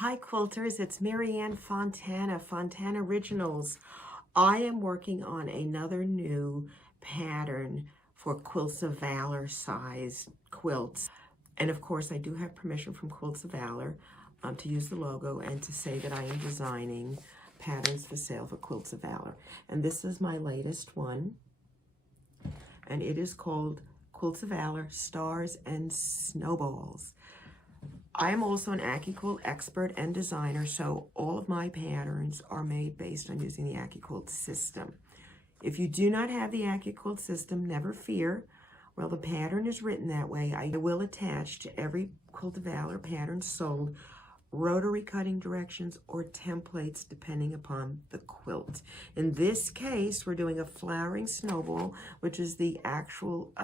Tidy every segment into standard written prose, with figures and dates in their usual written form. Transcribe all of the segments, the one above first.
Hi quilters, it's Marianne Fontana, Fontana Originals. I am working on another new pattern for Quilts of Valor size quilts. And of course I do have permission from Quilts of Valor to use the logo and to say that I am designing patterns for sale for Quilts of Valor. And this is my latest one. And it is called Quilts of Valor Stars and Snowballs. I am also an AccuQuilt expert and designer, so all of my patterns are made based on using the AccuQuilt system. If you do not have the AccuQuilt system, never fear. Well, the pattern is written that way. I will attach to every Quilt of Valor pattern sold rotary cutting directions or templates depending upon the quilt. In this case, we're doing a flowering snowball, which is the actual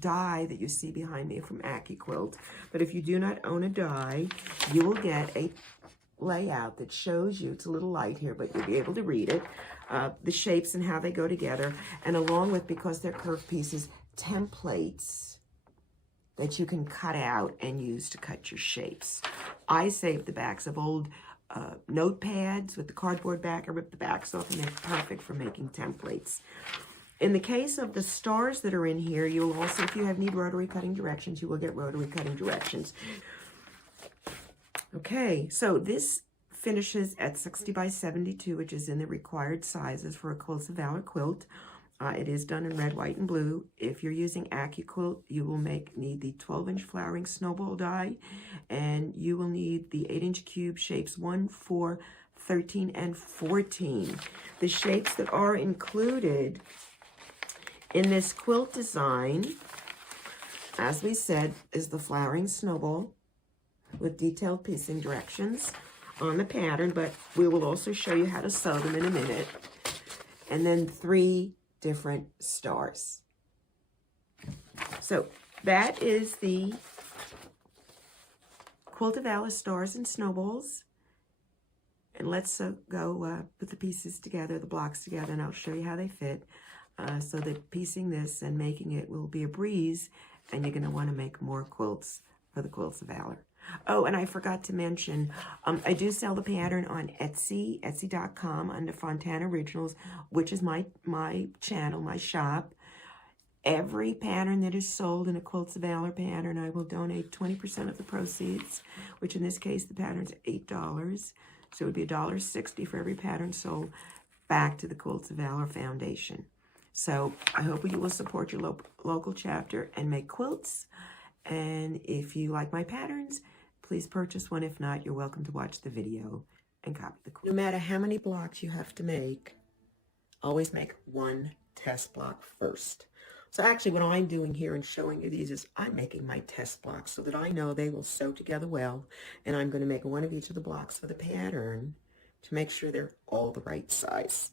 die that you see behind me from AccuQuilt. But if you do not own a die, you will get a layout that shows you, it's a little light here, but you'll be able to read it, the shapes and how they go together, and along with, because they're curved pieces, templates that you can cut out and use to cut your shapes. I saved the backs of old notepads with the cardboard back. I ripped the backs off and they're perfect for making templates. In the case of the stars that are in here, you will also, if you need rotary cutting directions, you will get rotary cutting directions. Okay, so this finishes at 60 by 72, which is in the required sizes for a Quilts of Valor quilt. It is done in red, white, and blue. If you're using AccuQuilt, you will need the 12-inch flowering snowball die, and you will need the 8-inch cube shapes 1, 4, 13, and 14. The shapes that are included in this quilt design, as we said, is the flowering snowball with detailed piecing directions on the pattern, but we will also show you how to sew them in a minute. And then 3 different stars. So that is the Quilt of Valor Stars and Snowballs. And let's go put the pieces together, the blocks together, and I'll show you how they fit. So that piecing this and making it will be a breeze, and you're going to want to make more quilts for the Quilts of Valor. Oh, and I forgot to mention, I do sell the pattern on Etsy, etsy.com under Fontana Originals, which is my channel, my shop. Every pattern that is sold in a Quilts of Valor pattern, I will donate 20% of the proceeds, which in this case, the pattern's $8. So it would be $1.60 for every pattern sold back to the Quilts of Valor Foundation. So I hope you will support your local chapter and make quilts. And if you like my patterns, please purchase one. If not, you're welcome to watch the video and copy the quilt. No matter how many blocks you have to make, always make one test block first. So actually what I'm doing here and showing you these is I'm making my test blocks so that I know they will sew together well. And I'm going to make one of each of the blocks for the pattern to make sure they're all the right size.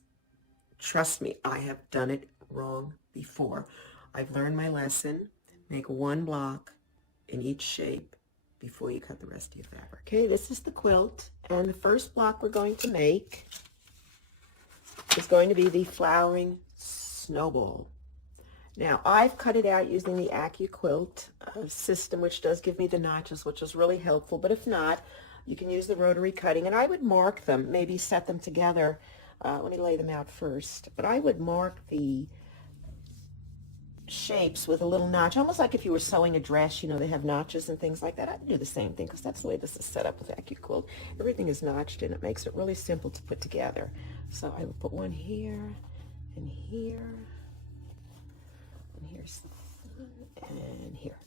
Trust me, I have done it wrong before. I've learned my lesson. Make one block in each shape before you cut the rest of your fabric. Okay, this is the quilt, and the first block we're going to make is going to be the flowering snowball. Now, I've cut it out using the AccuQuilt system, which does give me the notches, which is really helpful, but if not, you can use the rotary cutting, and I would mark them, maybe set them together. Let me lay them out first, but I would mark the shapes with a little notch, almost like if you were sewing a dress, you know, they have notches and things like that. I'd do the same thing because that's the way this is set up with AccuQuilt. Everything is notched and it makes it really simple to put together. So I will put one here and here, and here's and here.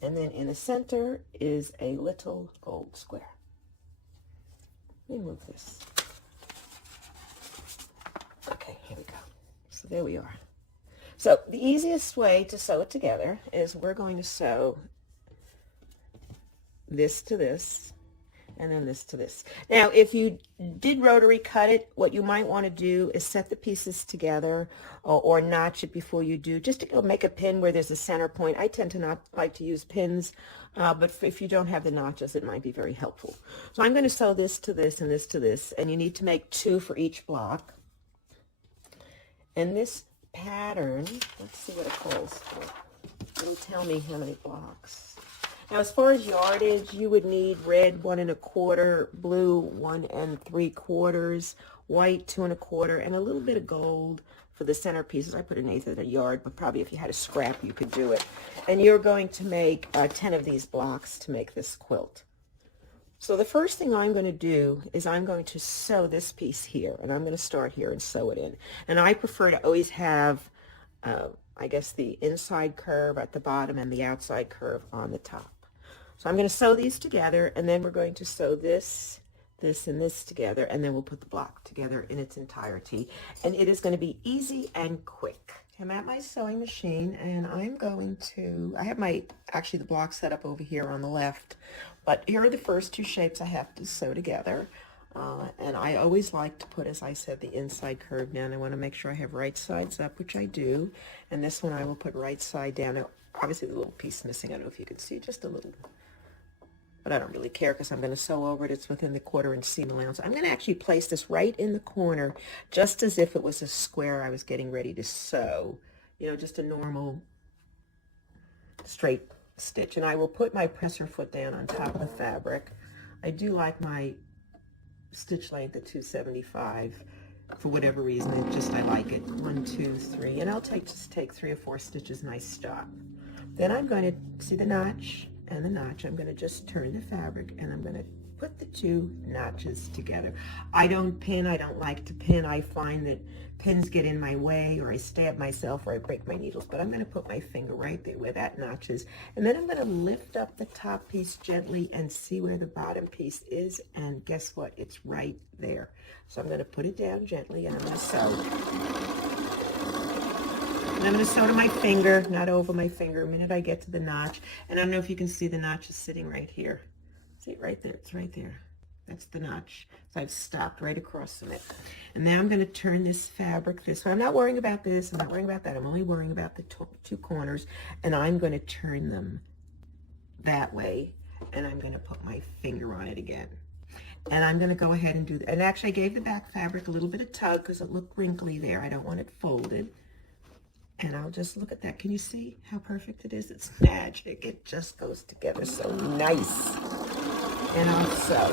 And then in the center is a little gold square. Let me move this. Okay, here we go. So there we are. So the easiest way to sew it together is we're going to sew this to this and then this to this. Now, if you did rotary cut it, what you might want to do is set the pieces together or notch it before you do, just to go make a pin where there's a center point. I tend to not like to use pins, but if you don't have the notches, it might be very helpful. So I'm going to sew this to this and this to this, and you need to make 2 for each block. And this pattern, let's see what it calls for. It'll tell me how many blocks. Now, as far as yardage, you would need red 1 1/4, blue 1 3/4, white 2 1/4, and a little bit of gold for the centerpieces. I put 1/8 of a yard, but probably if you had a scrap, you could do it. And you're going to make 10 of these blocks to make this quilt. So the first thing I'm going to do is I'm going to sew this piece here, and I'm going to start here and sew it in. And I prefer to always have, I guess, the inside curve at the bottom and the outside curve on the top. So I'm going to sew these together, and then we're going to sew this, this, and this together, and then we'll put the block together in its entirety. And it is going to be easy and quick. I'm at my sewing machine, and I'm going to, I have actually the block set up over here on the left, but here are the first 2 shapes I have to sew together. And I always like to put, as I said, the inside curve down. I want to make sure I have right sides up, which I do. And this one I will put right side down. Now, obviously the little piece missing, I don't know if you can see, just a little. But I don't really care because I'm going to sew over it. It's within the 1/4 inch seam allowance. I'm going to actually place this right in the corner, just as if it was a square I was getting ready to sew. You know, just a normal straight stitch. And I will put my presser foot down on top of the fabric. I do like my stitch length at 275 for whatever reason. I like it. 1, 2, 3, and I'll just take 3 or 4 stitches and I stop. Then I'm going to see the notch and the notch. I'm going to just turn the fabric and I'm going to put the 2 notches together. I don't pin. I don't like to pin. I find that pins get in my way, or I stab myself, or I break my needles. But I'm going to put my finger right there where that notch is, and then I'm going to lift up the top piece gently and see where the bottom piece is, and guess what? It's right there. So I'm going to put it down gently, and I'm going to sew. And I'm going to sew to my finger, not over my finger, the minute I get to the notch. And I don't know if you can see the notch is sitting right here. See it right there? It's right there. That's the notch. So I've stopped right across from it. And now I'm going to turn this fabric this way. I'm not worrying about this. I'm not worrying about that. I'm only worrying about the 2 corners. And I'm going to turn them that way. And I'm going to put my finger on it again. And I'm going to go ahead and do that. And actually, I gave the back fabric a little bit of tug because it looked wrinkly there. I don't want it folded. And I'll just look at that. Can you see how perfect it is? It's magic. It just goes together so nice. And I'll sew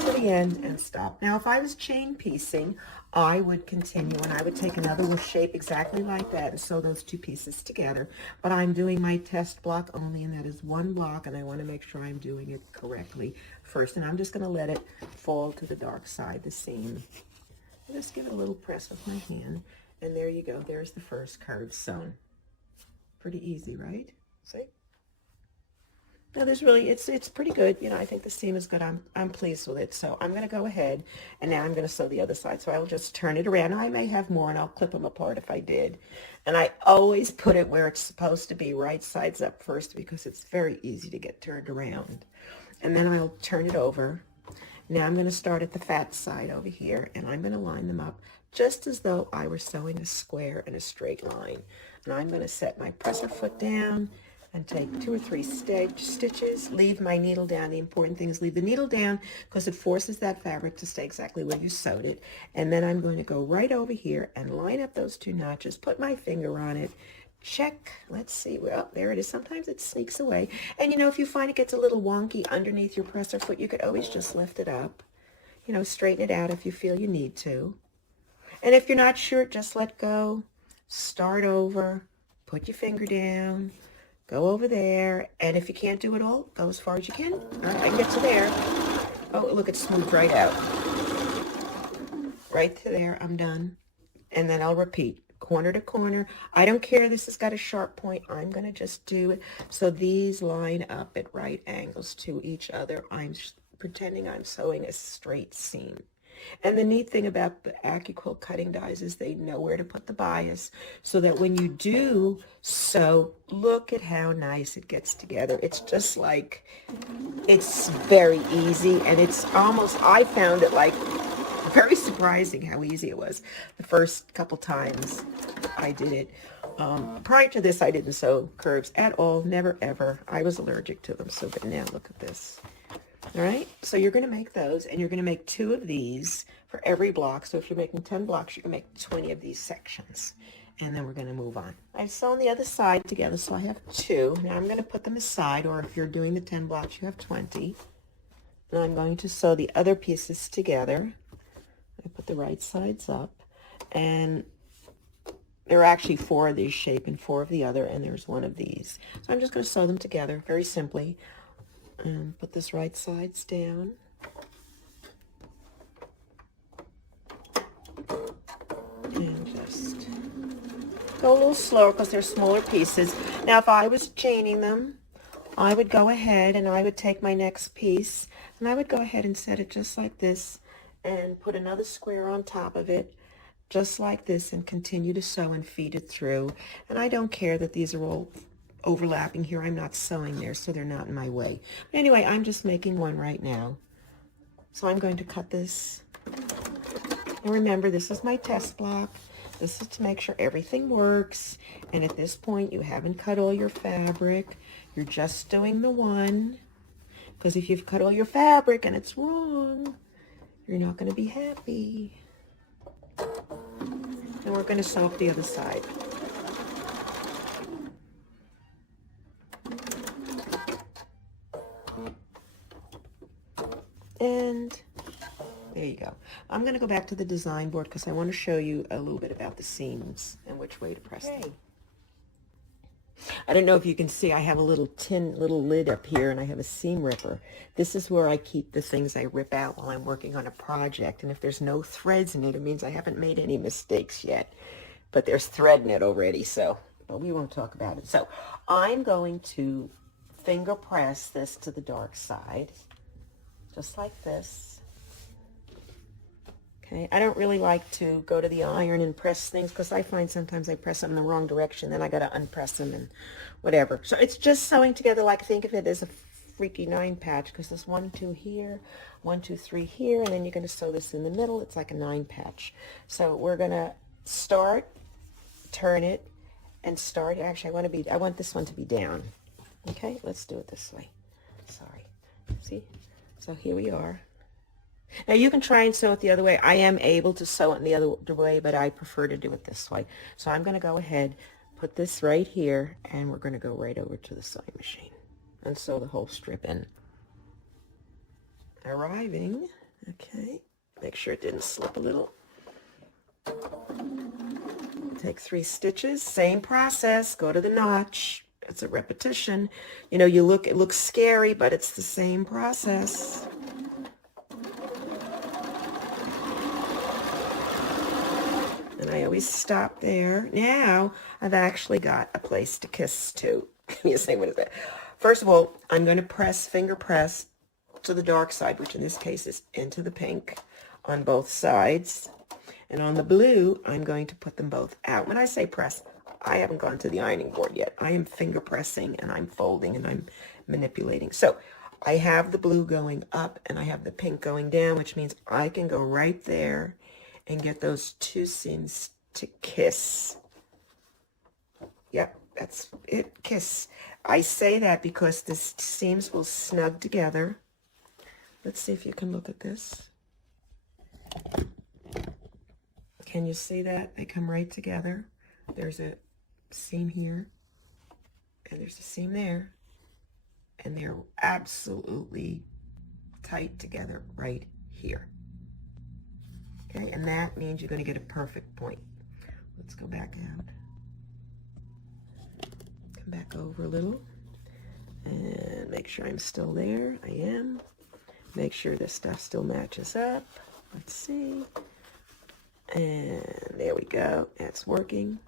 to the end and stop. Now, if I was chain piecing, I would continue and I would take another shape exactly like that and sew those 2 pieces together. But I'm doing my test block only, and that is 1 block, and I want to make sure I'm doing it correctly first. And I'm just going to let it fall to the dark side, the seam. I'll just give it a little press with my hand, and there you go. There's the first curve sewn. Pretty easy, right? See? No, there's really, it's pretty good. You know, I think the seam is good. I'm pleased with it. So I'm going to go ahead, and now I'm going to sew the other side. So I will just turn it around. I may have more, and I'll clip them apart if I did. And I always put it where it's supposed to be, right sides up first, because it's very easy to get turned around. And then I'll turn it over. Now I'm going to start at the fat side over here, and I'm going to line them up just as though I were sewing a square in a straight line. And I'm going to set my presser foot down and take 2 or 3 stitches, leave my needle down. The important thing is leave the needle down because it forces that fabric to stay exactly where you sewed it. And then I'm going to go right over here and line up those 2 notches, put my finger on it, check, let's see, well, there it is. Sometimes it sneaks away. And you know, if you find it gets a little wonky underneath your presser foot, you could always just lift it up, you know, straighten it out if you feel you need to. And if you're not sure, just let go, start over, put your finger down, go over there, and if you can't do it all, go as far as you can. All right, I can get to there. Oh, look, it's smoothed right out. Right to there, I'm done. And then I'll repeat, corner to corner. I don't care, this has got a sharp point. I'm going to just do it so these line up at right angles to each other. I'm pretending I'm sewing a straight seam. And the neat thing about the AccuQuilt cutting dies is they know where to put the bias so that when you do sew, look at how nice it gets together. It's just like, it's very easy, and it's almost, I found it like very surprising how easy it was the first couple times I did it. Prior to this, I didn't sew curves at all, never ever. I was allergic to them, so but now look at this. All right, so you're going to make those, and you're going to make 2 of these for every block. So if you're making 10 blocks, you can make 20 of these sections. and then we're going to move on. I've sewn the other side together, so I have 2. Now I'm going to put them aside, or if you're doing the 10 blocks, you have 20. And I'm going to sew the other pieces together. I put the right sides up, and there are actually 4 of these shape and 4 of the other, and there's 1 of these. So I'm just going to sew them together very simply. And put this right sides down. And just go a little slower because they're smaller pieces. Now if I was chaining them, I would go ahead and I would take my next piece and I would go ahead and set it just like this and put another square on top of it just like this and continue to sew and feed it through. And I don't care that these are all overlapping here. I'm not sewing there, so they're not in my way. But anyway, I'm just making one right now. So I'm going to cut this. And remember, this is my test block. This is to make sure everything works. And at this point, you haven't cut all your fabric. You're just doing the one. Because if you've cut all your fabric and it's wrong, you're not going to be happy. And we're going to sew up the other side. And there you go. I'm going to go back to the design board because I want to show you a little bit about the seams and which way to press them. I don't know if you can see, I have a little lid up here and I have a seam ripper. This is where I keep the things I rip out while I'm working on a project. And if there's no threads in it, it means I haven't made any mistakes yet. But there's thread in it already, so but we won't talk about it. So I'm going to finger press this to the dark side, just like this. Okay, I don't really like to go to the iron and press things because I find sometimes I press them in the wrong direction, then I got to unpress them and whatever. So it's just sewing together, like think of it as a freaky 9 patch because there's 1, 2 here, 1, 2, 3 here, and then you're going to sew this in the middle. It's like a 9 patch. So we're going to start, turn it, and start. Actually, I want this one to be down. Okay, let's do it this way. Sorry. See? So here we are. Now you can try and sew it the other way. I am able to sew it in the other way, but I prefer to do it this way. So I'm going to go ahead, put this right here, and we're going to go right over to the sewing machine and sew the whole strip in. Arriving, okay, make sure it didn't slip a little. Take 3 stitches, same process, go to the notch. It's a repetition. You know, it looks scary, but it's the same process. And I always stop there. Now, I've actually got a place to kiss too. You say, what is that? First of all, I'm going to finger press to the dark side, which in this case is into the pink on both sides. And on the blue, I'm going to put them both out. When I say press, I haven't gone to the ironing board yet. I am finger pressing and I'm folding and I'm manipulating. So I have the blue going up and I have the pink going down, which means I can go right there and get those 2 seams to kiss. Yep, that's it, kiss. I say that because the seams will snug together. Let's see if you can look at this. Can you see that? They come right together. There's a seam here, and there's a seam there, and they're absolutely tight together right here. Okay, and that means you're going to get a perfect point. Let's go back out. Come back over a little. And make sure I'm still there. I am. Make sure this stuff still matches up. Let's see. And there we go. That's working.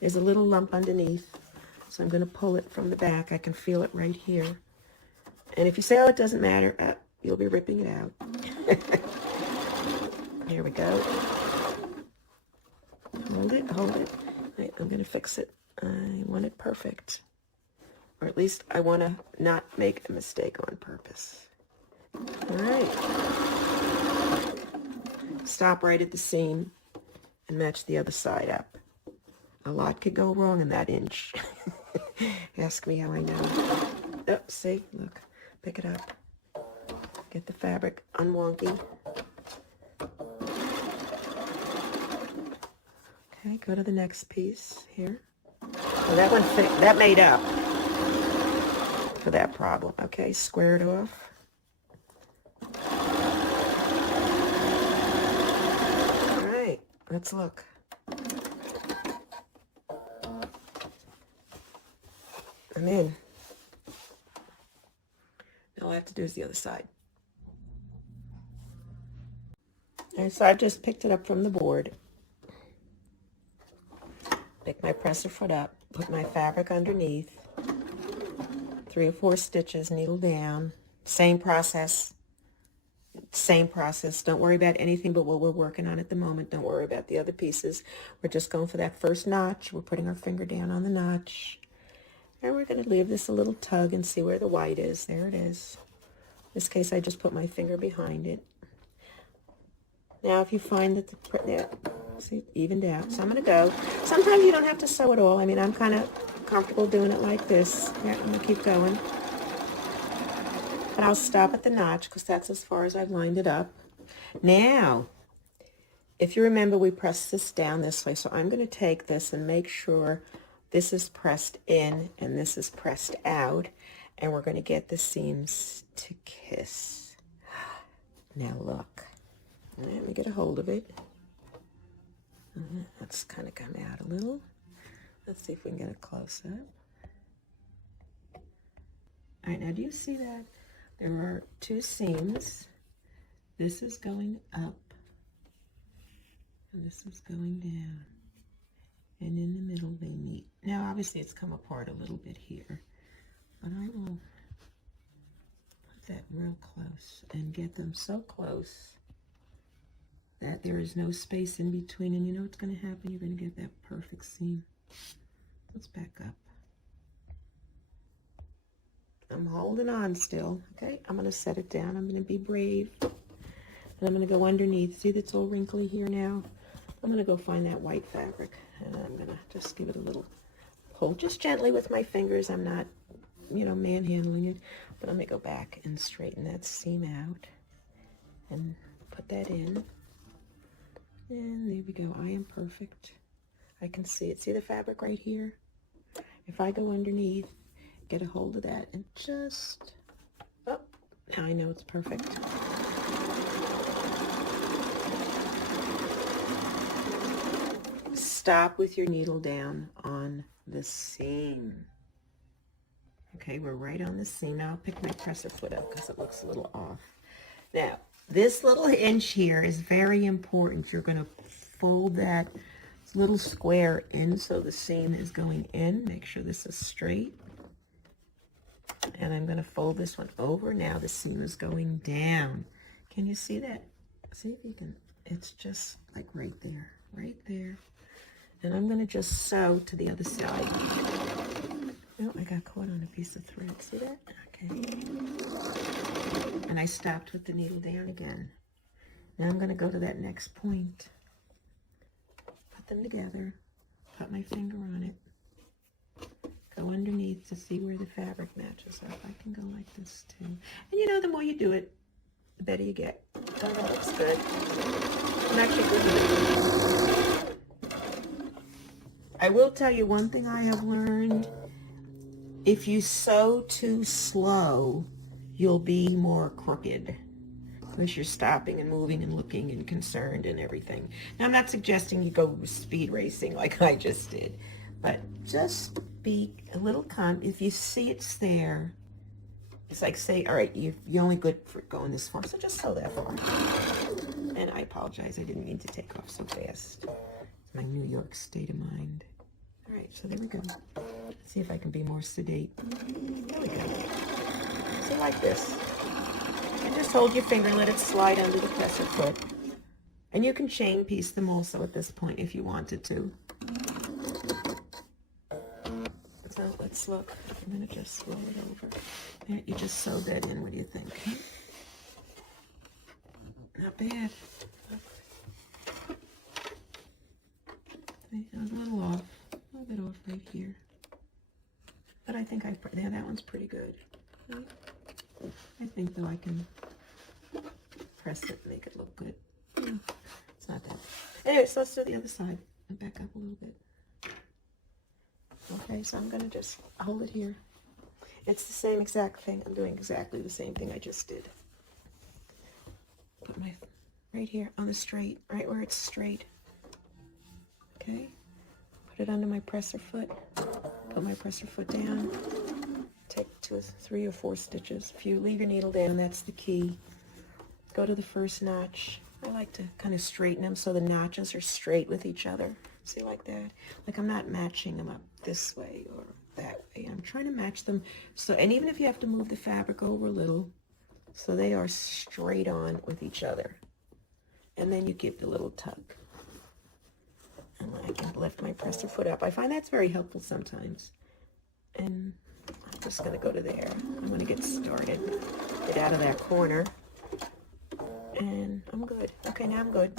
There's a little lump underneath. So I'm going to pull it from the back. I can feel it right here. And if you say, oh, it doesn't matter, you'll be ripping it out. Here we go. Hold it, hold it. Right, I'm going to fix it. I want it perfect. Or at least I want to not make a mistake on purpose. All right. Stop right at the seam and match the other side up. A lot could go wrong in that inch. Ask me how I know. Oh, see, look, pick it up. Get the fabric unwonky. Okay, go to the next piece here. Oh, that one that made up for that problem. Okay, square it off. All right, let's look. I'm in. All I have to do is the other side. And so I just picked it up from the board. Pick my presser foot up, put my fabric underneath, 3 or 4 stitches, needle down. Same process. Same process. Don't worry about anything but what we're working on at the moment. Don't worry about the other pieces. We're just going for that first notch. We're putting our finger down on the notch. And we're going to leave this a little tug and see where the white is. There it is. In this case, I just put my finger behind it. Now, if you find that see, evened out. So I'm going to go. Sometimes you don't have to sew it all. I mean, I'm kind of comfortable doing it like this. Yeah, I'm going to keep going. But I'll stop at the notch because that's as far as I've lined it up. Now, if you remember, we pressed this down this way. So I'm going to take this and make sure this is pressed in and this is pressed out. And we're going to get the seams to kiss. Now look. Let me get a hold of it. Let's kind of come out a little. Let's see if we can get a close-up. All right, now do you see that? There are 2 seams. This is going up, and this is going down. And in the middle, they meet. Now, obviously, it's come apart a little bit here, but I will put that real close and get them so close that there is no space in between. And you know what's going to happen? You're going to get that perfect seam. Let's back up. I'm holding on still. Okay, I'm going to set it down. I'm going to be brave. And I'm going to go underneath. See, that's all wrinkly here now. I'm going to go find that white fabric. And I'm going to just give it a little pull. Just gently with my fingers. I'm not, you know, manhandling it. But I'm going to go back and straighten that seam out. And put that in. And there we go. I am perfect. I can see it. See the fabric right here? If I go underneath, get a hold of that and just, oh, now I know it's perfect. Stop with your needle down on the seam. Okay, we're right on the seam. Now I'll pick my presser foot up because it looks a little off. Now, this little inch here is very important. You're going to fold that little square in so the seam is going in. Make sure this is straight. And I'm going to fold this one over. Now the seam is going down. Can you see that? See if you can. It's just like right there, right there. And I'm going to just sew to the other side. Oh, I got caught on a piece of thread. See that? Okay. And I stopped with the needle down again. Now I'm going to go to that next point. Put them together. Put my finger on it. Go underneath to see where the fabric matches up. I can go like this too. And you know, the more you do it, the better you get. Oh, that looks good. I'm actually good with it. I will tell you one thing I have learned. If you sew too slow, you'll be more crooked because you're stopping and moving and looking and concerned and everything. Now, I'm not suggesting you go speed racing like I just did, but just be a little calm. If you see it's there, it's like say, all right, you're only good for going this far, so just sew that far. And I apologize, I didn't mean to take off so fast. It's my New York state of mind. All right, so there we go. Let's see if I can be more sedate. There we go. So like this. And just hold your finger and let it slide under the presser foot. And you can chain piece them also at this point if you wanted to. So let's look. I'm going to just roll it over. There, you just sewed that in. What do you think? Not bad. I was a little off. A little bit off right here. But I think yeah, that one's pretty good. Right? I think though I can press it and make it look good. Yeah, it's not that bad. Anyway, so let's do the other side. and back up a little bit. Okay, so I'm gonna just hold it here. It's the same exact thing. I'm doing exactly the same thing I just did. Put my right here on the straight, right where it's straight. Okay, put it under my presser foot. Put my presser foot down. Take 2 or 3 or 4 stitches. If you leave your needle down, that's the key. Go to the first notch. I like to kind of straighten them so the notches are straight with each other. See, like that? Like I'm not matching them up this way or that way. I'm trying to match them. So, and even if you have to move the fabric over a little, so they are straight on with each other. And then you give the little tug. And I can lift my presser foot up. I find that's very helpful sometimes. And I'm just going to go to there. I'm going to get started. Get out of that corner. And I'm good. Okay, now I'm good.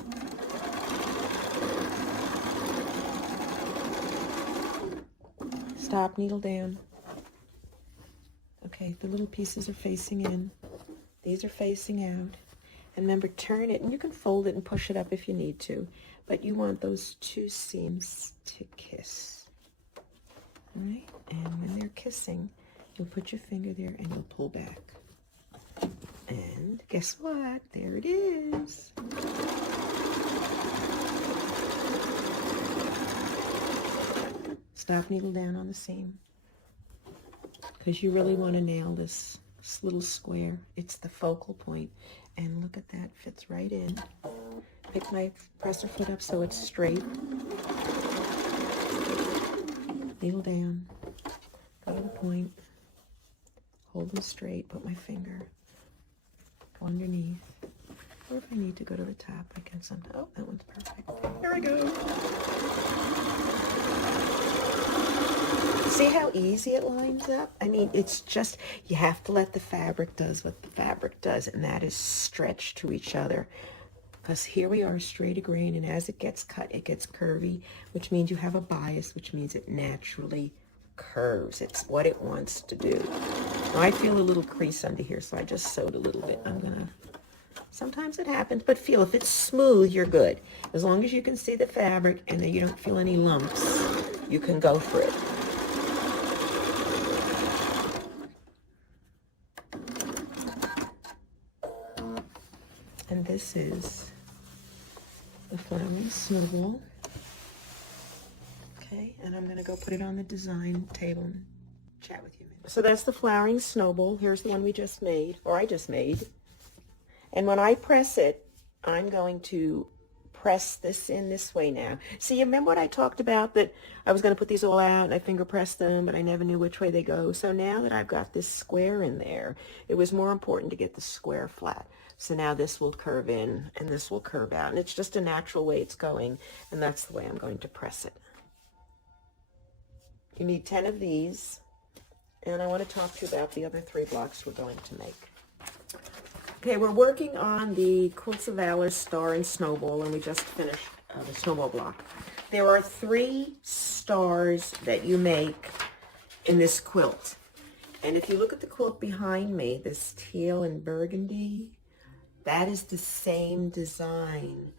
Stop, needle down. Okay, the little pieces are facing in. These are facing out. And remember, turn it, and you can fold it and push it up if you need to. But you want those 2 seams to kiss. All right? And when they're kissing, you'll put your finger there and you'll pull back. And guess what? There it is. Stop, needle down on the seam. Because you really want to nail this little square. It's the focal point. And look at that, fits right in. Pick my presser foot up so it's straight. Needle down. Go to the point. Hold them straight. Put my finger. Go underneath. Or if I need to go to the top, I can sometimes. Oh, that one's perfect. Here I go. See how easy it lines up? I mean, it's just, you have to let the fabric does what the fabric does, and that is stretch to each other. Because here we are, straight grain, and as it gets cut, it gets curvy, which means you have a bias, which means it naturally curves. It's what it wants to do. Now, I feel a little crease under here, so I just sewed a little bit. I'm gonna, sometimes it happens, but feel if it's smooth, you're good. As long as you can see the fabric and that you don't feel any lumps, you can go for it. And this is the flowering snowball. Okay, and I'm going to go put it on the design table and chat with you a minute. So that's the flowering snowball. Here's the one we just made, or I just made. And when I press it, I'm going to press this in this way now. See, you remember what I talked about, that I was going to put these all out and I finger pressed them, but I never knew which way they go. So now that I've got this square in there, it was more important to get the square flat. So now this will curve in and this will curve out, and it's just a natural way it's going, and that's the way I'm going to press it. You need 10 of these, and I want to talk to you about the other 3 blocks we're going to make. Okay, we're working on the Quilts of Valor Star and Snowball, and we just finished the snowball block. There are 3 stars that you make in this quilt, and if you look at the quilt behind me, this teal and burgundy, that is the same design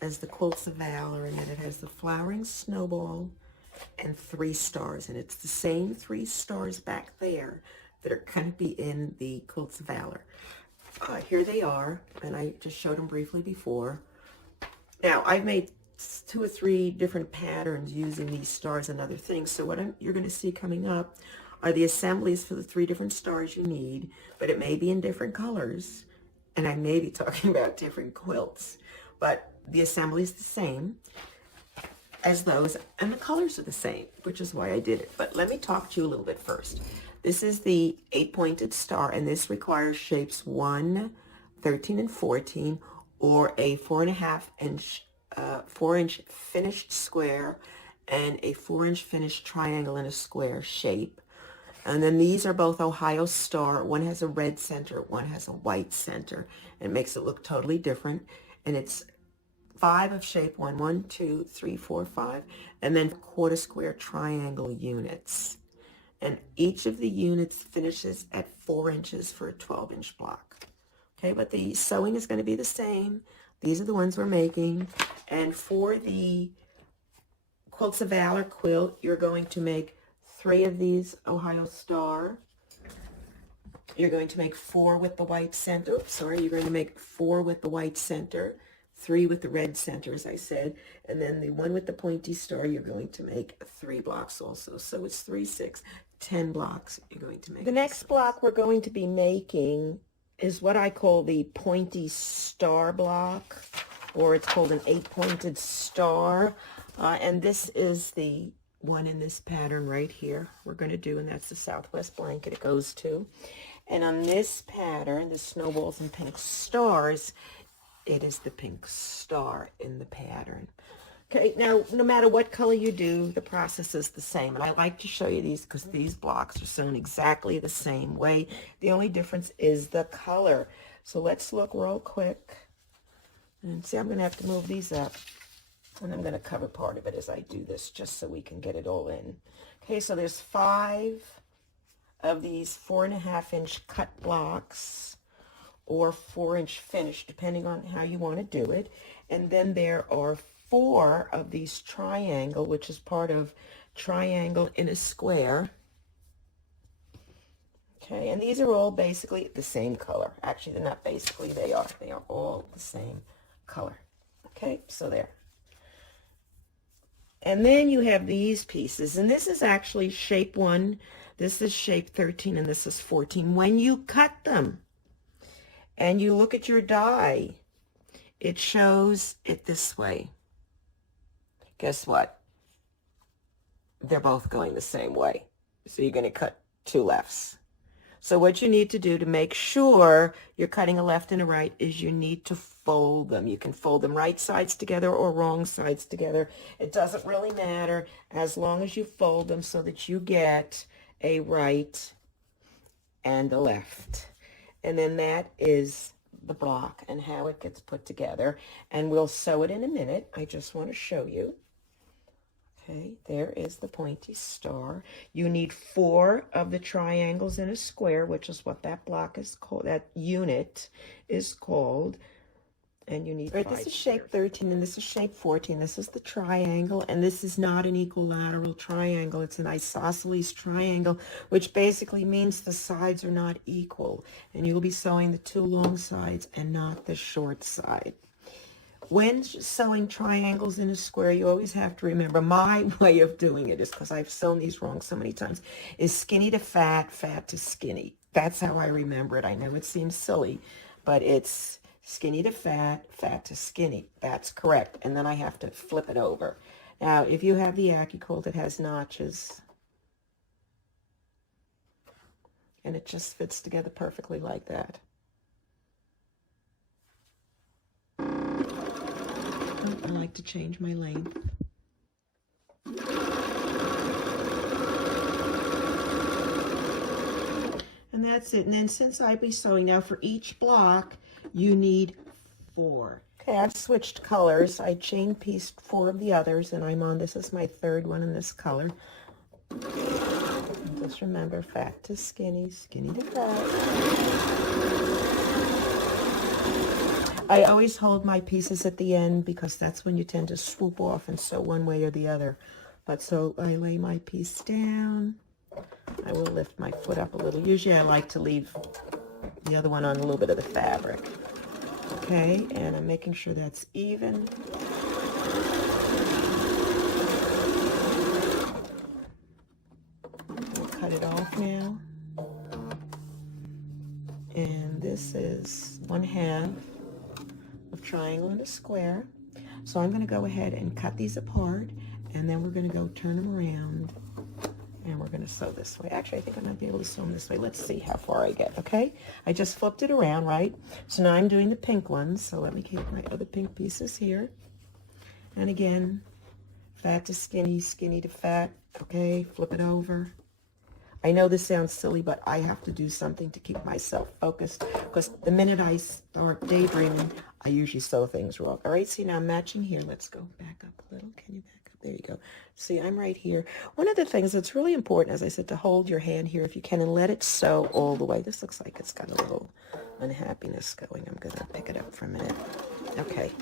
as the Quilts of Valor, and that it has the flowering snowball and 3 stars, and it's the same 3 stars back there that are going to be in the Quilts of Valor. Here they are, and I just showed them briefly before. Now, I've made 2 or 3 different patterns using these stars and other things, so what you're going to see coming up are the assemblies for the 3 different stars you need, but it may be in different colors. And I may be talking about different quilts, but the assembly is the same as those, and the colors are the same, which is why I did it. But let me talk to you a little bit first. This is the 8-pointed star, and this requires shapes 1, 13, and 14, or a 4.5-inch finished square and a 4-inch finished triangle in a square shape. And then these are both Ohio Star. One has a red center, one has a white center. And it makes it look totally different. And it's 5 of shape 1, 1, 2, 3, 4, 5. And then quarter square triangle units. And each of the units finishes at 4 inches for a 12-inch block. Okay, but the sewing is going to be the same. These are the ones we're making. And for the Quilts of Valor quilt. You're going to make 3 of these Ohio Star. You're going to make 4 with the white center. Oops, sorry, you're going to make 4 with the white center, 3 with the red center, as I said, and then the one with the pointy star, you're going to make 3 blocks also. So it's 3, 6, 10 blocks you're going to make. The next block we're going to be making is what I call the pointy star block, or it's called an 8-pointed star, and this is the one in this pattern right here we're going to do, and that's the Southwest blanket it goes to. And on this pattern, the snowballs and pink stars, it is the pink star in the pattern. Okay, now no matter what color you do, the process is the same. And I like to show you these because these blocks are sewn exactly the same way. The only difference is the color. So let's look real quick. And see, I'm going to have to move these up. And I'm going to cover part of it as I do this, just so we can get it all in. Okay, so there's 5 of these 4.5-inch cut blocks, or 4-inch finish, depending on how you want to do it. And then there are 4 of these triangle, which is part of triangle in a square. Okay, and these are all basically the same color. Actually, they're not basically, they are all the same color. Okay, so there. And then you have these pieces, and this is actually shape 1, this is shape 13, and this is 14. When you cut them and you look at your die, it shows it this way. Guess what? They're both going the same way. So you're going to cut 2 lefts. So what you need to do to make sure you're cutting a left and a right is you need to fold them. You can fold them right sides together or wrong sides together. It doesn't really matter as long as you fold them so that you get a right and a left. And then that is the block and how it gets put together. And we'll sew it in a minute. I just want to show you. Okay, there is the pointy star. You need 4 of the triangles in a square, which is what that block is called, that unit is called. And you need 5 This is shape 13, and this is shape 14. This is the triangle, and this is not an equilateral triangle. It's an isosceles triangle, which basically means the sides are not equal. And you'll be sewing the 2 long sides and not the short side. When sewing triangles in a square, you always have to remember, my way of doing it is, because I've sewn these wrong so many times, is skinny to fat, fat to skinny. That's how I remember it. I know it seems silly, but it's skinny to fat, fat to skinny. That's correct. And then I have to flip it over. Now, if you have the AccuQuilt, it has notches. And it just fits together perfectly like that. I like to change my length. And that's it. And then since I'll be sewing now for each block, you need 4. Okay, I've switched colors. I chain pieced 4 of the others, and I'm on, this is my 3rd one in this color. And just remember, fat to skinny, skinny to fat. I always hold my pieces at the end because that's when you tend to swoop off and sew one way or the other. But so I lay my piece down. I will lift my foot up a little. Usually I like to leave the other one on a little bit of the fabric. Okay, and I'm making sure that's even. We'll cut it off now. And this is 1/2 of triangle and a square. So I'm going to go ahead and cut these apart, and then we're going to go turn them around, and we're going to sew this way. Actually, I think I might be able to sew them this way. Let's see how far I get, okay? I just flipped it around, right? So now I'm doing the pink ones, so let me keep my other pink pieces here. And again, fat to skinny, skinny to fat, okay? Flip it over. I know this sounds silly, but I have to do something to keep myself focused, because the minute I start daydreaming, I usually sew things wrong. All right, see, now I'm matching here. Let's go back up a little. Can you back up? There you go. See, I'm right here. One of the things that's really important, as I said, to hold your hand here if you can and let it sew all the way. This looks like it's got a little unhappiness going. I'm going to pick it up for a minute. Okay,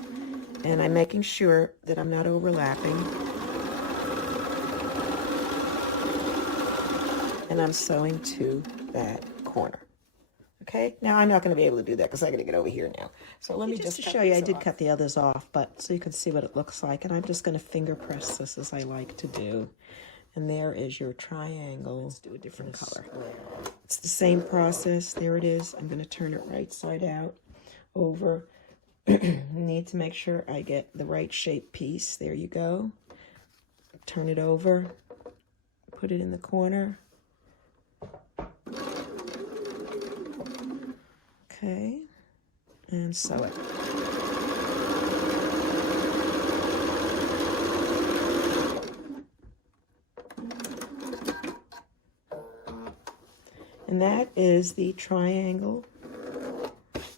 and I'm making sure that I'm not overlapping. and I'm sewing to that corner. Okay, now I'm not going to be able to do that because I got to get over here now. So let me just to show you, I did cut the others off, but so you can see what it looks like. And I'm just going to finger press this as I like to do. And there is your triangle. Let's do a different color. It's the same process. There it is. I'm going to turn it right side out over. Need to make sure I get the right shape piece. There you go. Turn it over. Put it in the corner. Okay, and sew it. And that is the triangle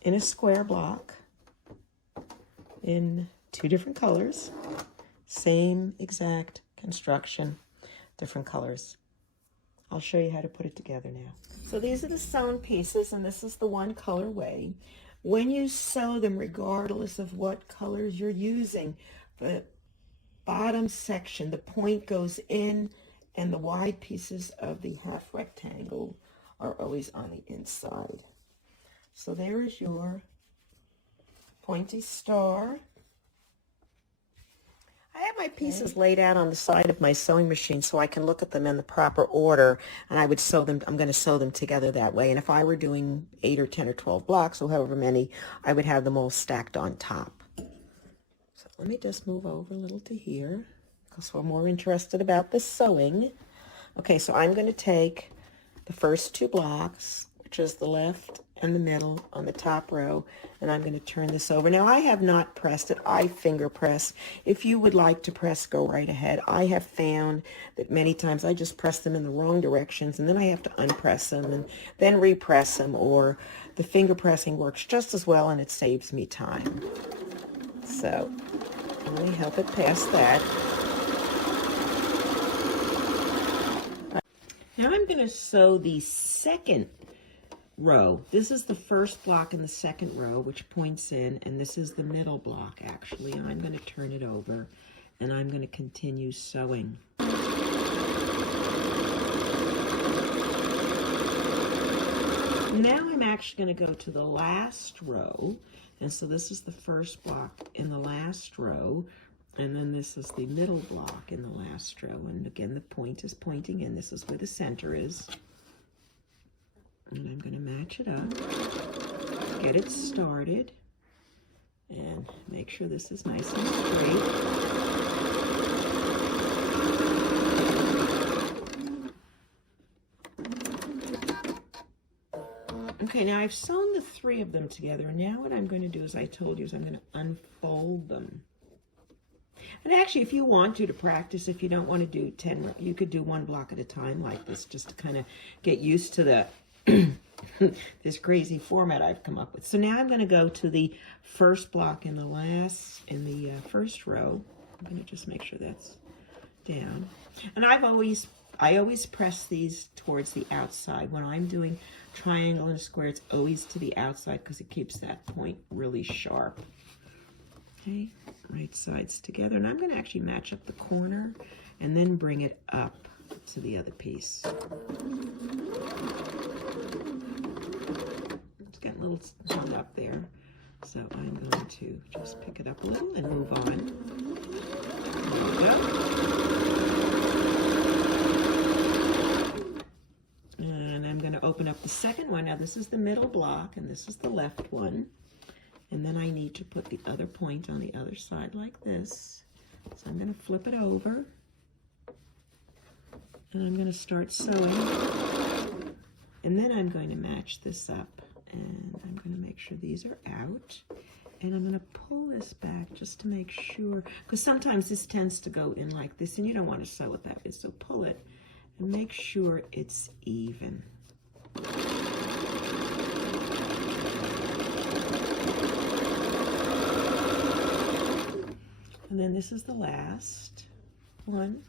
in a square block in 2 different colors. Same exact construction, different colors. I'll show you how to put it together now. So these are the sewn pieces, and this is the one colorway. When you sew them, regardless of what colors you're using, the bottom section, the point goes in, and the wide pieces of the half rectangle are always on the inside. So there is your pointy star. I have my pieces laid out on the side of my sewing machine so I can look at them in the proper order, and I would sew them. I'm going to sew them together that way. And if I were doing 8 or 10 or 12 blocks or however many, I would have them all stacked on top. So let me just move over a little to here because we're more interested about the sewing. Okay, so I'm going to take the first 2 blocks, which is the left and the middle on the top row, and I'm going to turn this over. Now I have not pressed it. I finger press. If you would like to press, go right ahead. I have found that many times I just press them in the wrong directions, and then I have to unpress them and then repress them, or the finger pressing works just as well and it saves me time. So let me help it past that. Now I'm going to sew the second row. This is the first block in the second row, which points in, and this is the middle block actually. And I'm going to turn it over, and I'm going to continue sewing. Now I'm actually going to go to the last row, and so this is the first block in the last row, and then this is the middle block in the last row. And again, the point is pointing in. This is where the center is. And I'm going to match it up, get it started, and make sure this is nice and straight. Okay, now I've sewn the 3 of them together, and now what I'm going to do, as I told you, is I'm going to unfold them. And actually, if you want to practice, if you don't want to do 10, you could do 1 block at a time like this, just to kind of get used to the this crazy format I've come up with. So now I'm going to go to the first block in the first row. I'm going to just make sure that's down. And I always press these towards the outside. When I'm doing triangle and square, it's always to the outside because it keeps that point really sharp. Okay, right sides together. And I'm going to actually match up the corner and then bring it up to the other piece. It's getting a little hung up there, so I'm going to just pick it up a little and move on. There we go. And I'm going to open up the second one. Now this is the middle block and this is the left one. And then I need to put the other point on the other side like this. So I'm going to flip it over. And I'm going to start sewing. And then I'm going to match this up. And I'm going to make sure these are out. And I'm going to pull this back just to make sure. Because sometimes this tends to go in like this. And you don't want to sew it that way. So pull it and make sure it's even. And then this is the last one.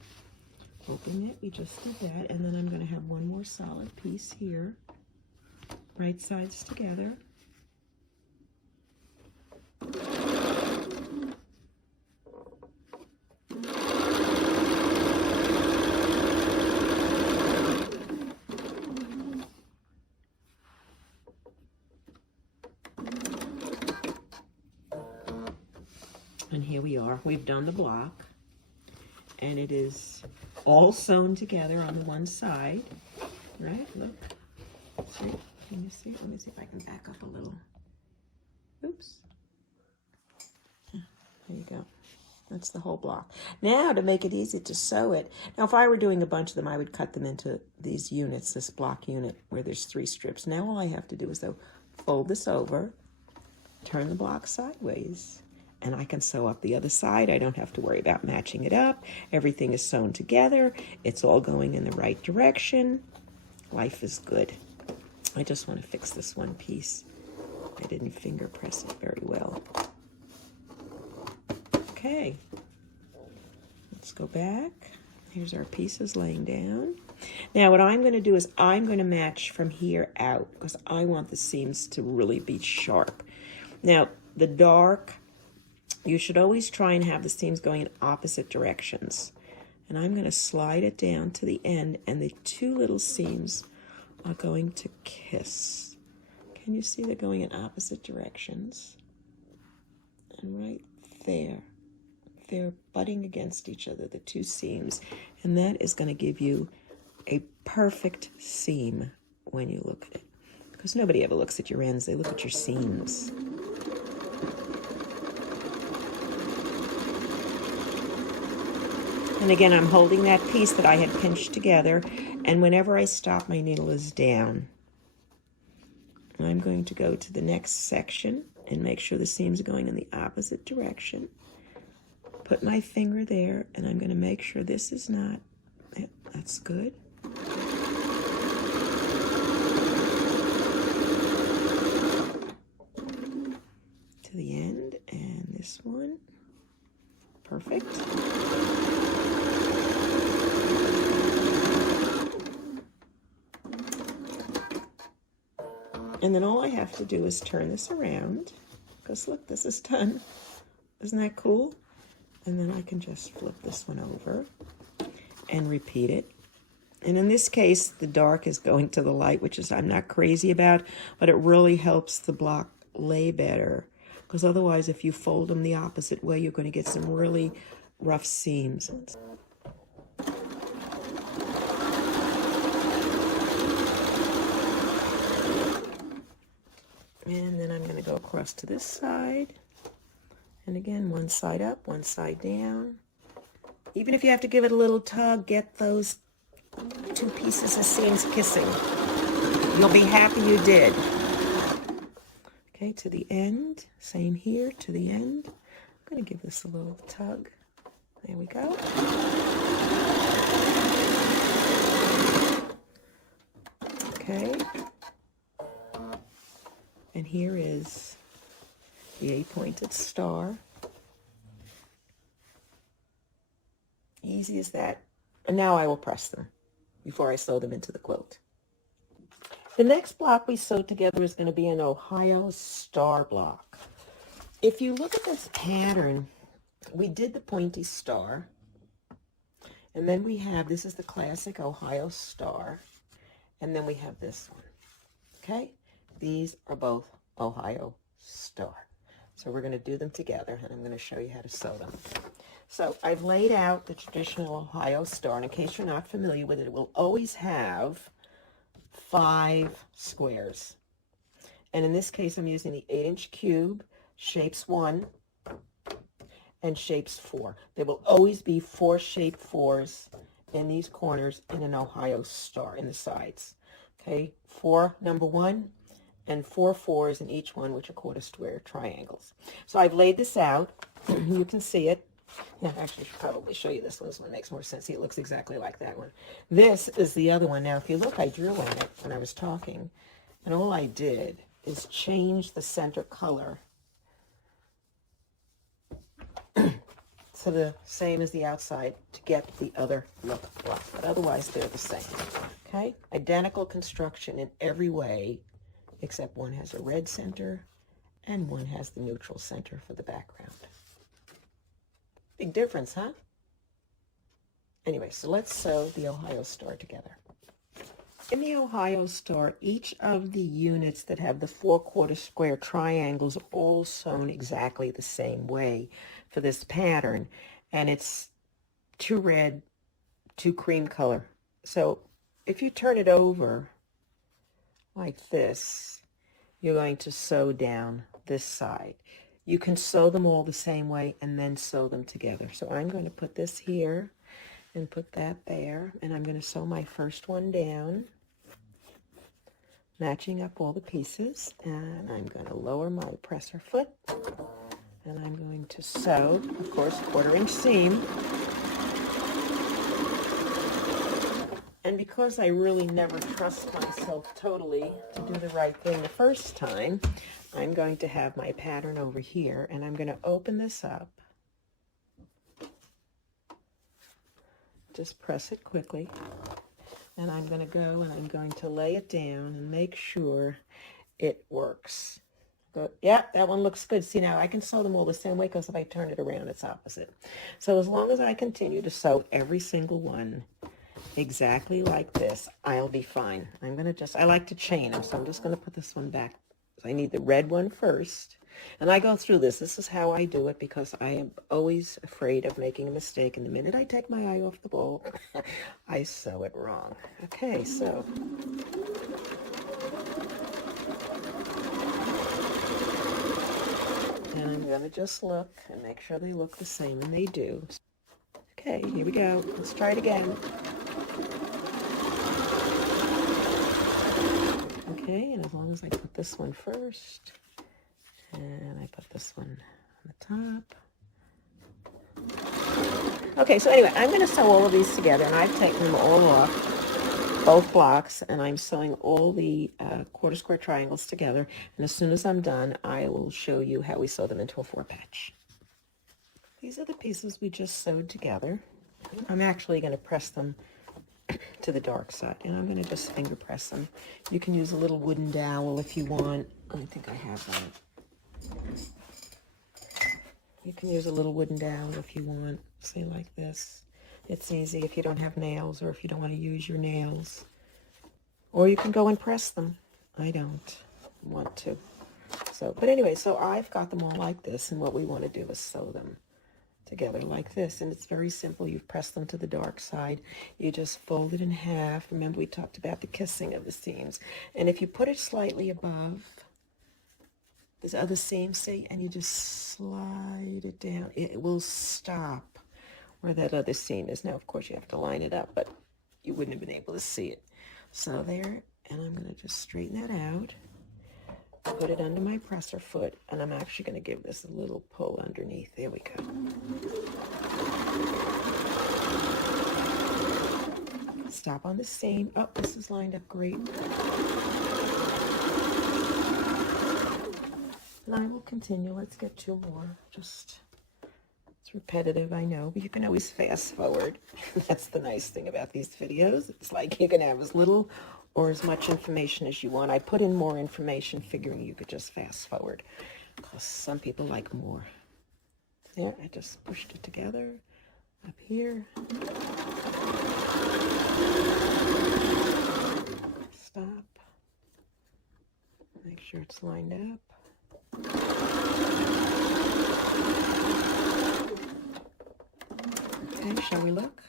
Open it, we just did that. And then I'm going to have one more solid piece here. Right sides together. And here we are. We've done the block. And it is all sewn together on the one side. Right? Look. See? Can you see? Let me see if I can back up a little. Oops. There you go. That's the whole block. Now, to make it easy to sew it, now if I were doing a bunch of them, I would cut them into these units, this block unit where there's 3 strips. Now all I have to do is, though, fold this over, turn the block sideways, and I can sew up the other side. I don't have to worry about matching it up. Everything is sewn together. It's all going in the right direction. Life is good. I just want to fix this one piece. I didn't finger press it very well. Okay, let's go back. Here's our pieces laying down. Now what I'm going to do is I'm going to match from here out because I want the seams to really be sharp. Now the dark, you should always try and have the seams going in opposite directions. And I'm going to slide it down to the end, and the 2 little seams are going to kiss. Can you see they're going in opposite directions? And right there, they're butting against each other, the 2 seams, and that is going to give you a perfect seam when you look at it, because nobody ever looks at your ends, they look at your seams. And again, I'm holding that piece that I had pinched together, and whenever I stop, my needle is down. I'm going to go to the next section and make sure the seams are going in the opposite direction. Put my finger there, and I'm going to make sure this is not, that's good. To the end, and this one, perfect. And then all I have to do is turn this around, because look, this is done. Isn't that cool? And then I can just flip this one over and repeat it. And in this case, the dark is going to the light, which is I'm not crazy about, but it really helps the block lay better. Because otherwise, if you fold them the opposite way, you're going to get some really rough seams. And then I'm going to go across to this side. And again, one side up, one side down. Even if you have to give it a little tug, get those 2 pieces of seams kissing. You'll be happy you did. Okay, to the end. Same here, to the end. I'm going to give this a little tug. There we go. Okay. And here is the 8-pointed star. Easy as that. And now I will press them before I sew them into the quilt. The next block we sew together is going to be an Ohio star block. If you look at this pattern, we did the pointy star. And then we have, this is the classic Ohio star. And then we have this one. Okay? These are both Ohio star. So we're going to do them together, and I'm going to show you how to sew them. So I've laid out the traditional Ohio star, and in case you're not familiar with it, it will always have 5 squares. And in this case, I'm using the 8-inch cube, shapes 1, and shapes 4. There will always be 4 shaped 4s in these corners in an Ohio star in the sides. Okay, 4 number 1, and 4 4s in each one, which are quarter square triangles. So I've laid this out. You can see it. Yeah, actually, I should probably show you this one. This one makes more sense. See, it looks exactly like that one. This is the other one. Now, if you look, I drew in it when I was talking, and all I did is change the center color to the same as the outside to get the other look block. But otherwise, they're the same. Okay? Identical construction in every way, except one has a red center and one has the neutral center for the background. Big difference, huh? Anyway, so let's sew the Ohio star together. In the Ohio store, each of the units that have the 4/4 square triangles are all sewn exactly the same way for this pattern. And it's 2 red, 2 cream color. So if you turn it over like this, you're going to sew down this side. You can sew them all the same way and then sew them together. So I'm going to put this here and put that there, and I'm going to sew my first one down, matching up all the pieces, and I'm going to lower my presser foot, and I'm going to sew, of course, 1/4 inch seam. And because I really never trust myself totally to do the right thing the first time, I'm going to have my pattern over here, and I'm going to open this up. Just press it quickly. And I'm going to go and I'm going to lay it down and make sure it works. Good. Yeah, that one looks good. See, now I can sew them all the same way because if I turn it around, it's opposite. So as long as I continue to sew every single one exactly like this, I'll be fine. I'm going to just, I like to chain them, so I'm just going to put this one back. So I need the red one first. And I go through this. This is how I do it because I am always afraid of making a mistake. And the minute I take my eye off the ball, I sew it wrong. Okay, so. And I'm going to just look and make sure they look the same, and they do. Okay, here we go. Let's try it again. Okay, and as long as I put this one first, and I put this one on the top. Okay, so anyway, I'm going to sew all of these together, and I've taken them all off, both blocks, and I'm sewing all the 1/4 square triangles together. And as soon as I'm done, I will show you how we sew them into a 4-patch. These are the pieces we just sewed together. I'm actually going to press them to the dark side, and I'm going to just finger press them. You can use a little wooden dowel if you want. I think I have that. You can use a little wooden dowel if you want, say like this. It's easy if you don't have nails or if you don't want to use your nails. Or you can go and press them. I don't want to. So, but anyway, so I've got them all like this, and what we want to do is sew them together like this, and it's very simple. You've pressed them to the dark side. You just fold it in half. Remember, we talked about the kissing of the seams, and if you put it slightly above this other seam, see, and you just slide it down, it will stop where that other seam is. Now, of course, you have to line it up, but you wouldn't have been able to see it. So there, and I'm going to just straighten that out. Put it under my presser foot, and I'm actually going to give this a little pull underneath. There we go. Stop on the seam. Oh, this is lined up great. And I will continue. Let's get 2 more. Just, it's repetitive, I know, but you can always fast forward. That's the nice thing about these videos. It's like you can have as little or as much information as you want. I put in more information figuring you could just fast forward, because some people like more. There, I just pushed it together up here. Stop. Make sure it's lined up. Okay, shall we look?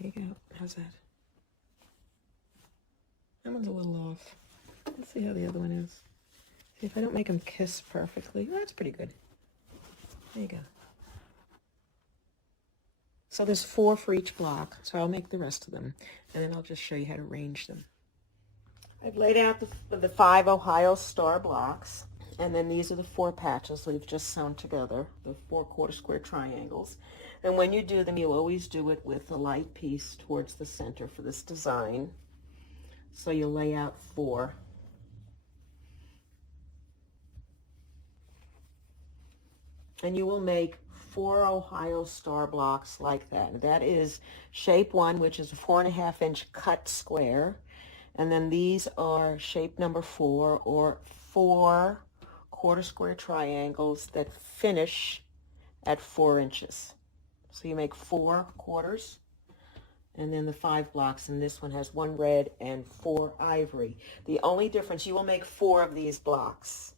There you go. How's that? That one's a little off. Let's see how the other one is. See if I don't make them kiss perfectly. Oh, that's pretty good. There you go. So there's 4 for each block, so I'll make the rest of them, and then I'll just show you how to arrange them. I've laid out the 5 Ohio Star blocks, and then these are the 4 patches we've just sewn together, the 4/4 square triangles. And when you do them, you always do it with the light piece towards the center for this design. So you'll lay out 4. And you will make 4 Ohio Star blocks like that. And that is shape 1, which is a 4.5 inch cut square. And then these are shape number 4, or 4 1/4 square triangles that finish at 4 inches. So you make 4 quarters, and then the 5 blocks, and this one has 1 red and 4 ivory. The only difference, you will make 4 of these blocks,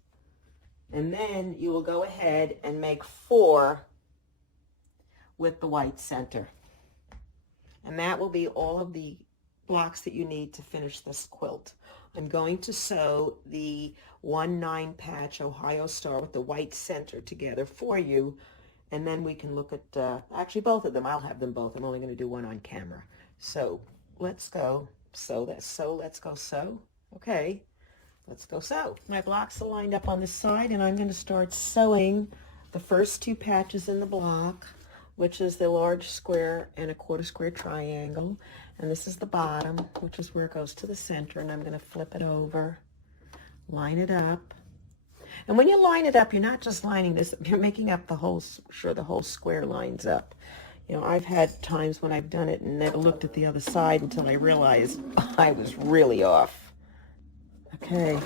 and then you will go ahead and make 4 with the white center. And that will be all of the blocks that you need to finish this quilt. I'm going to sew the 1 9-patch Ohio Star with the white center together for you, and then we can look at, actually both of them. I'll have them both. I'm only going to do one on camera. So let's go sew that. So let's go sew. Okay, let's go sew. My blocks are lined up on the side, and I'm going to start sewing the first 2 patches in the block, which is the large square and a 1/4 square triangle. And this is the bottom, which is where it goes to the center. And I'm going to flip it over, line it up. And when you line it up, you're not just lining this, you're making up the whole, sure the whole square lines up. You know, I've had times when I've done it and never looked at the other side until I realized I was really off. Okay.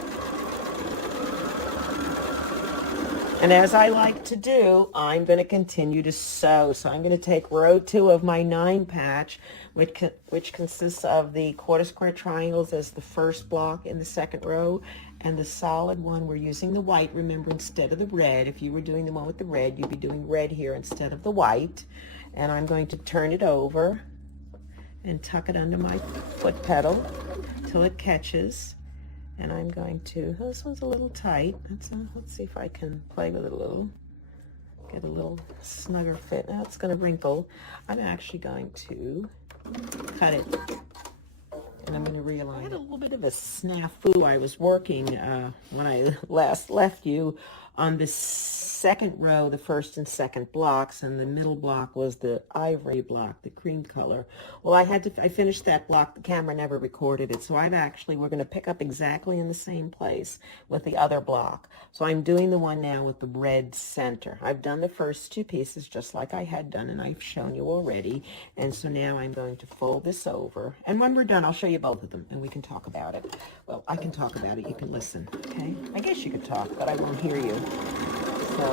And as I like to do, I'm going to continue to sew. So I'm going to take row 2 of my 9-patch, which consists of the 1/4 square triangles as the first block in the second row, and the solid one, we're using the white, remember, instead of the red. If you were doing the one with the red, you'd be doing red here instead of the white. And I'm going to turn it over and tuck it under my foot pedal till it catches. And I'm going to, oh, this one's a little tight. Let's see if I can play with it a little. Get a little snugger fit. Now it's going to wrinkle. I'm actually going to cut it. And I'm going to realign. I had a little bit of a snafu. I was working when I last left you on the second row, the first and second blocks, and the middle block was the ivory block, the cream color. Well, I finished that block. The camera never recorded it, so we're going to pick up exactly in the same place with the other block. So I'm doing the one now with the red center. I've done the first 2 pieces just like I had done, and I've shown you already. And so now I'm going to fold this over, and when we're done, I'll show you both of them, and we can talk about it. Well, I can talk about it. You can listen, okay? I guess you could talk, but I won't hear you. So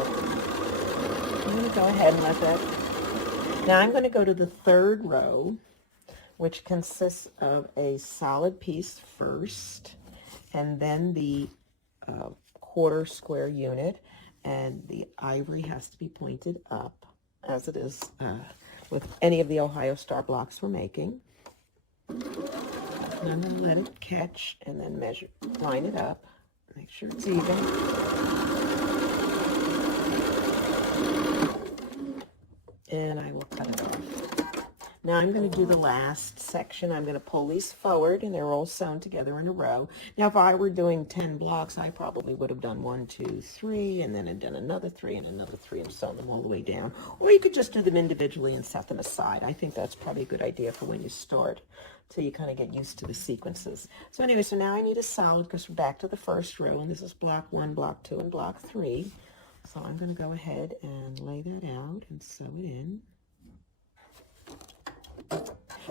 I'm going to go ahead and let that. Now I'm going to go to the 3rd row, which consists of a solid piece first, and then the 1/4 square unit, and the ivory has to be pointed up, as it is with any of the Ohio Star blocks we're making. And I'm going to let it catch and then measure, line it up, make sure it's even. And I will cut it off. Now I'm going to do the last section. I'm going to pull these forward, and they're all sewn together in a row. Now, if I were doing 10 blocks, I probably would have done 1, 2, 3, and then I'd done another 3 and another 3 and sewn them all the way down. Or you could just do them individually and set them aside. I think that's probably a good idea for when you start, so you kind of get used to the sequences. So anyway, so now I need a solid because we're back to the first row, and this is block 1, block 2, and block 3. So I'm going to go ahead and lay that out and sew it in.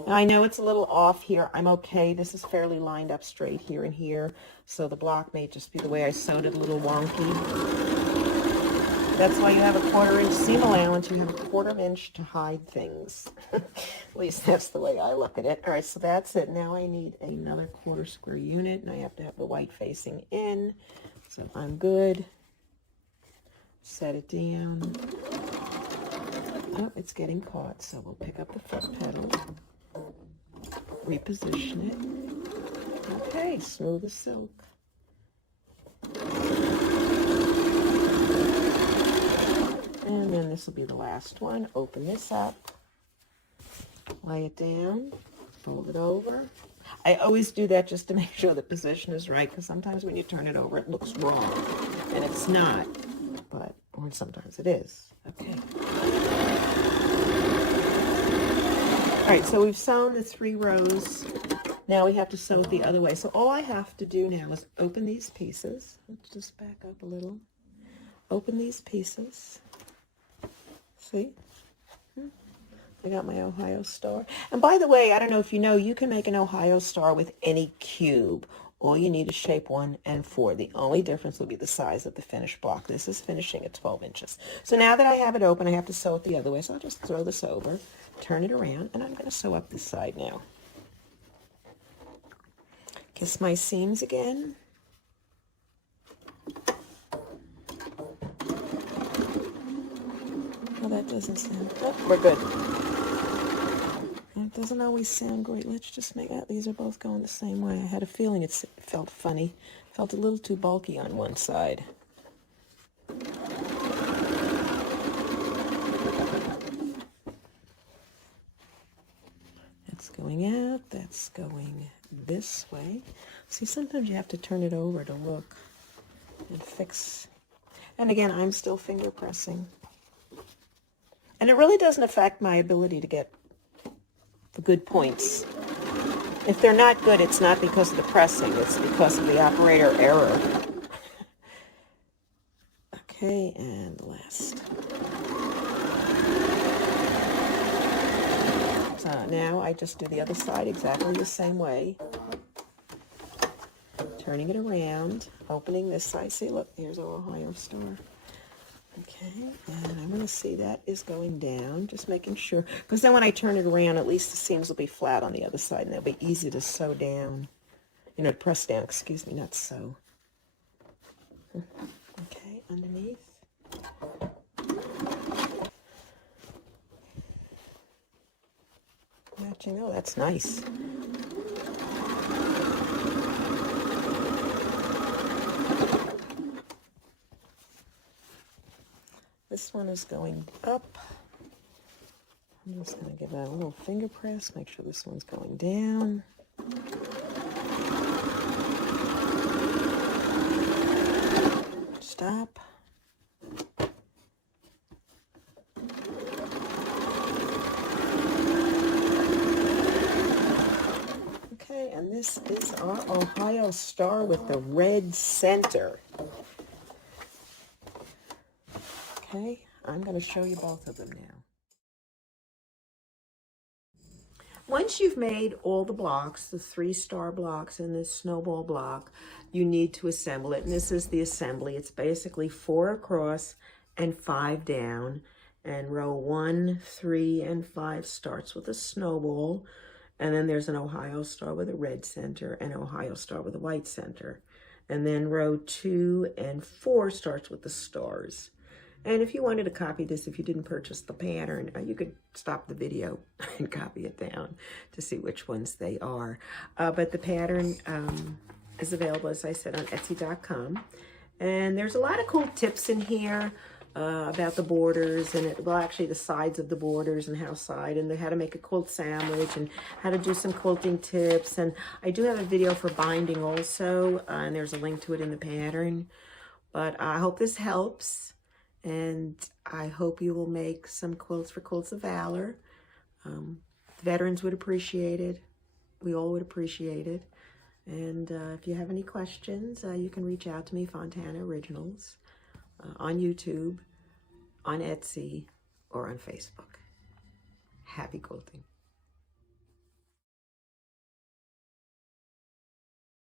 Now I know it's a little off here. I'm okay. This is fairly lined up straight here and here. So the block may just be the way I sewed it a little wonky. That's why you have a 1/4 inch seam allowance. You have a 1/4 inch to hide things. At least that's the way I look at it. All right, so that's it. Now I need another 1/4 square unit, and I have to have the white facing in. So I'm good. Set it down. Oh, it's getting caught, so we'll pick up the foot pedal, reposition it. Okay, smooth as silk. And then this will be the last one. Open this up, lay it down, fold it over. I always do that just to make sure the position is right, because sometimes when you turn it over, it looks wrong, and it's not. Or sometimes it is. Okay. All right, so we've sewn the 3 rows. Now we have to sew it the other way. So all I have to do now is open these pieces. Let's just back up a little. Open these pieces. See? I got my Ohio Star. And by the way, I don't know if you know, you can make an Ohio Star with any cube All you need is shape 1 and 4. The only difference will be the size of the finished block. This is finishing at 12 inches. So now that I have it open, I have to sew it the other way. So I'll just throw this over, turn it around, and I'm going to sew up this side now. Kiss my seams again. Oh, that doesn't sound... Oh, we're good. It doesn't always sound great. Let's just make that. These are both going the same way. I had a feeling it felt funny. Felt a little too bulky on one side. That's going out. That's going this way. See, sometimes you have to turn it over to look and fix. And again, I'm still finger pressing. And it really doesn't affect my ability to get the good points. If they're not good, it's not because of the pressing, it's because of the operator error. Okay, and last. So now I just do the other side exactly the same way. Turning it around, opening this side. See, look, here's our Ohio star. Okay, and I'm going to see that is going down, just making sure. Because then when I turn it around, at least the seams will be flat on the other side, and they'll be easy to sew down. You know, press down, excuse me, not sew. Okay, underneath. Matching, oh, that's nice. This one is going up. I'm just going to give that a little finger press, make sure this one's going down. Stop. Okay, and this is our Ohio star with the red center. Okay, I'm going to show you both of them now. Once you've made all the blocks, the 3-star blocks and the snowball block, you need to assemble it. And this is the assembly. It's basically 4 across and 5 down. And row 1, 3, and 5 starts with a snowball. And then there's an Ohio star with a red center and an Ohio star with a white center. And then row 2 and 4 starts with the stars. And if you wanted to copy this, if you didn't purchase the pattern, you could stop the video and copy it down to see which ones they are. But the pattern is available, as I said, on Etsy.com. And there's a lot of cool tips in here about the borders and, well, actually the sides of the borders and how to make a quilt sandwich and how to do some quilting tips. And I do have a video for binding also, and there's a link to it in the pattern. But I hope this helps. And I hope you will make some quilts for Quilts of Valor. The veterans would appreciate it. We all would appreciate it. And if you have any questions, you can reach out to me, Fontana Originals, on YouTube, on Etsy, or on Facebook. Happy quilting.